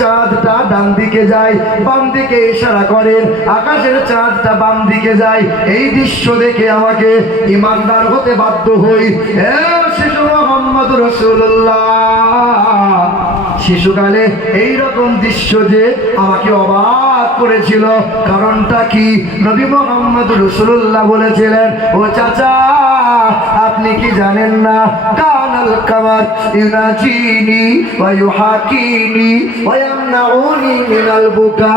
চাঁদটা ডান দিকে যায়, বাম দিকে ইশারা করেন, আকাশের চাঁদটা বাম দিকে যায়। এই দৃশ্য দেখে আমাকে ইমানদার হতে বাধ্য হই। শিশু মুহাম্মদ রাসূলুল্লাহ শিশুকালে এইরকম দৃশ্য যে আমাকে অবাক করেছিল। কারণটা কি? নবী মুহাম্মদ রাসূলুল্লাহ বলেছিলেন, ও চাচা আপনি কি জানেন না, কানাল কামার ইউনাজিনি ওয়া ইউহাকিনি ওয়া ইয়ামনাউনি মিনাল বুকা।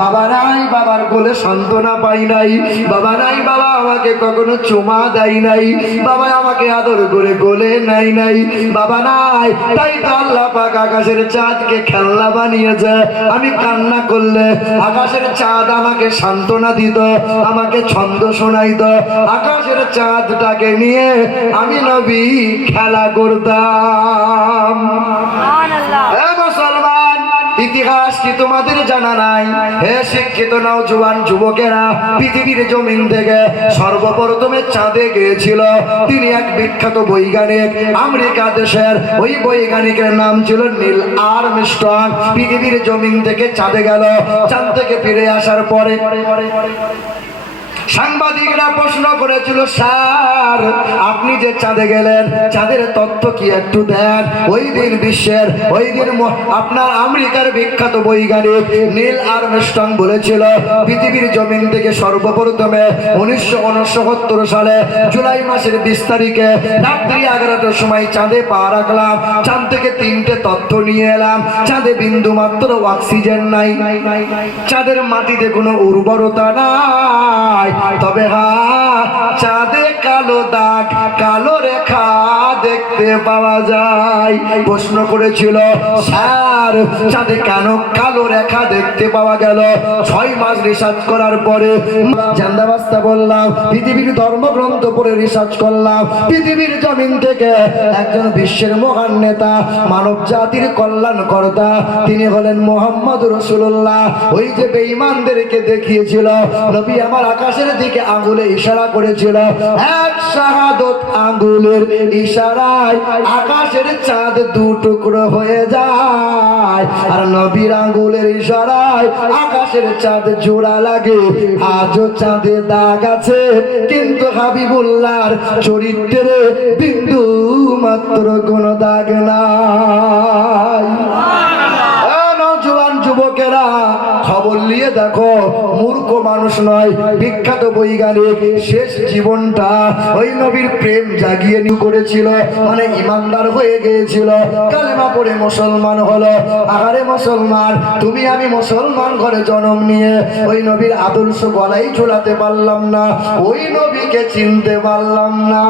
বাবা নাই, বাবার কোলে সান্ত্বনা পাই নাই, বাবা নাই, বাবা আমাকে কখনো চুমা দেয় নাই, বাবা আমাকে আদর করে কোলে নাই নাই, বাবা নাই। তাই তো আল্লাহ পাক আকাশের চাঁদকে খেলনা বানিয়েছে। আমি কান্না করলে আকাশের চাঁদ আমাকে সান্ত্বনা দিত, আমাকে ছন্দ শোনাইত। আকাশের চাঁদটাকে নিয়ে আমি নবী খেলা করতাম। মুসলমান, ইতিহাস কি তোমাদের জানা নাই? হে শিক্ষিত নওজোয়ান যুবকেরা, পৃথিবীর জমিন থেকে সর্বপ্রথমে চাঁদে গিয়েছিল তিনি এক বিখ্যাত বৈজ্ঞানিক, আমেরিকা দেশের। ওই বৈজ্ঞানিকের নাম ছিল নীল আর্মস্ট্রং। পৃথিবীর জমিন থেকে চাঁদে গেল। চাঁদ থেকে ফিরে আসার পরে সাংবাদিকরা প্রশ্ন করেছিল, স্যার আপনি যে চাঁদে গেলেন, চাঁদের তথ্য কি একটু দেন। ওই দিন বিশ্বের, ওই দিন আপনার আমেরিকার বিখ্যাত বৈজ্ঞানিক নীল আর্মস্ট্রং বলেছিল, পৃথিবীর জমিন থেকে সর্বপ্রথমে 1969 সালে জুলাই মাসের 20 তারিখে রাত্রি 11টার সময় চাঁদে পা রাখলাম। চাঁদ থেকে 3টে তথ্য নিয়ে এলাম। চাঁদে বিন্দু মাত্র অক্সিজেন নাই, চাঁদের মাটিতে কোনো উর্বরতা নাই, তবে হ্যাঁ চাঁদে কালো দাগ, কালো রেখা দেখতে পাওয়া যায়। প্রশ্ন করেছিল, স্যার চাঁদে কেন কালো রেখা দেখতে পাওয়া গেল? 6 মাস রিসার্চ করার পরে জান্দাবাস্তা বললাম, পৃথিবীর ধর্মগ্রন্থ পড়ে রিসার্চ করলাম, পৃথিবীর জমিন থেকে একজন বিশ্বের মহান নেতা, মানব জাতির কল্যাণকর্তা, তিনি হলেন মুহাম্মদ রাসূলুল্লাহ। ওই যে বেঈমানদেরকে দেখিয়েছিল নবী আমার আকাশের দিকে আঙ্গুলে ইশারা করেছিল, এক শাহাদত আঙ্গুলের ইশারায় আকাশের চাঁদ 2 টুকরো হয়ে যায়, আর নবীর আঙ্গুলের ইশারায় আকাশের চাঁদ জোড়া লাগে। আজও চাঁদে দাগ আছে, কিন্তু হাবিবুল্লাহর চরিত্রে বিন্দু মাত্র কোনো দাগ নাই। যুবকেরা খবর নিয়ে দেখো, মূর্খ মানুষ নয়, বিখ্যাত বৈজ্ঞানিক শেষ জীবনটা ওই নবীর প্রেম জাগিয়ে করেছিল, মানে ইমানদার হয়ে গিয়েছিল, কালেমা পড়ে মুসলমান হলো। আহারে মুসলমান, তুমি আমি মুসলমান ঘরে জন্ম নিয়ে ওই নবীর আদর্শ গলায় ঝোলাতে পারলাম না, ওই নবীকে চিনতে পারলাম না।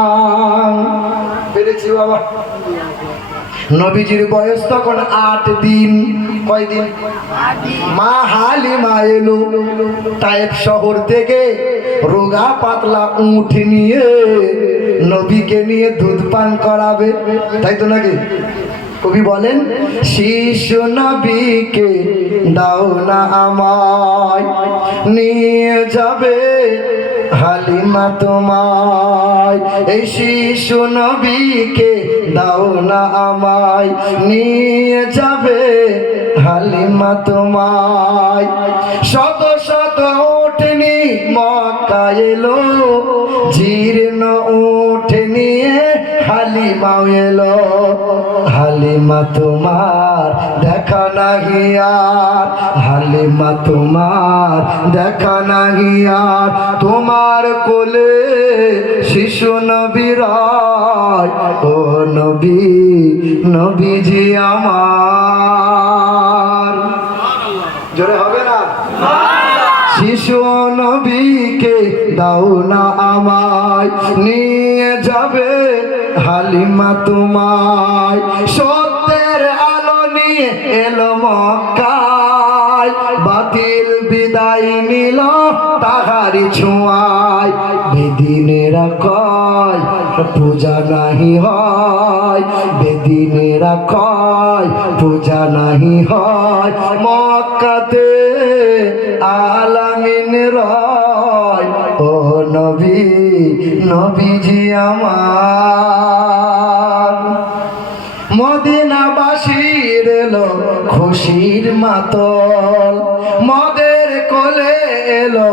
পেরেছি বাবা? নবীজির বয়স তখন 8 দিন। কয়দিন? মা হালিমা এলো তায়েফ শহর থেকে রোগা পাতলা উট নিয়ে নবীকে নিয়ে দুধ পান করাবে, তাই তো নাকি? কবি বলেন, শিশু নবীকে দাও না আমায়, নিয়ে যাবে হালিমা তোমায়। এই শিশু নবীকে দাও না আমায়, নিয়ে যাবে হালিমা তোমায়। শত শত উটনি মক্কা এলো, জীর্ণ উট নিয়ে হালিমা এলো। হালিমা তোমার দেখা নাহি আর, হালিমা তোমার দেখা নাহি আর, তোমার কোলে শিশু নবী রায়। ও নবী, নবীজি আমার, জোরে হবে না? শিশু নবীকে দাও না আমায়, নিয়ে যাবে হালিমা তোমায়। সত্যের আলো নিয়ে এলো মক্কায়, বাতিল বিদায় নিল তাহারি ছোঁয়ায়। বেদিনেরা কয় পূজা নাহি হয়, বেদিনেরা কয় পূজা নাহি হয়। মক্কাতে আলামিন রয়। ও নবী, নবীজি আমার। মদিনাবাসীর এলো খুশির মাতল, মদের কোলে এলো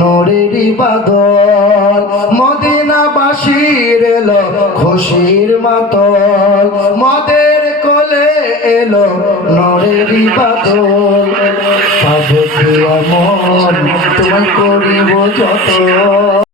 নূরের বাদল, মদিনাবাসীর এলো খুশির মাতল, মদের কোলে এলো নূরের বাদল। পাবো কি এমন তোমায় করিব যত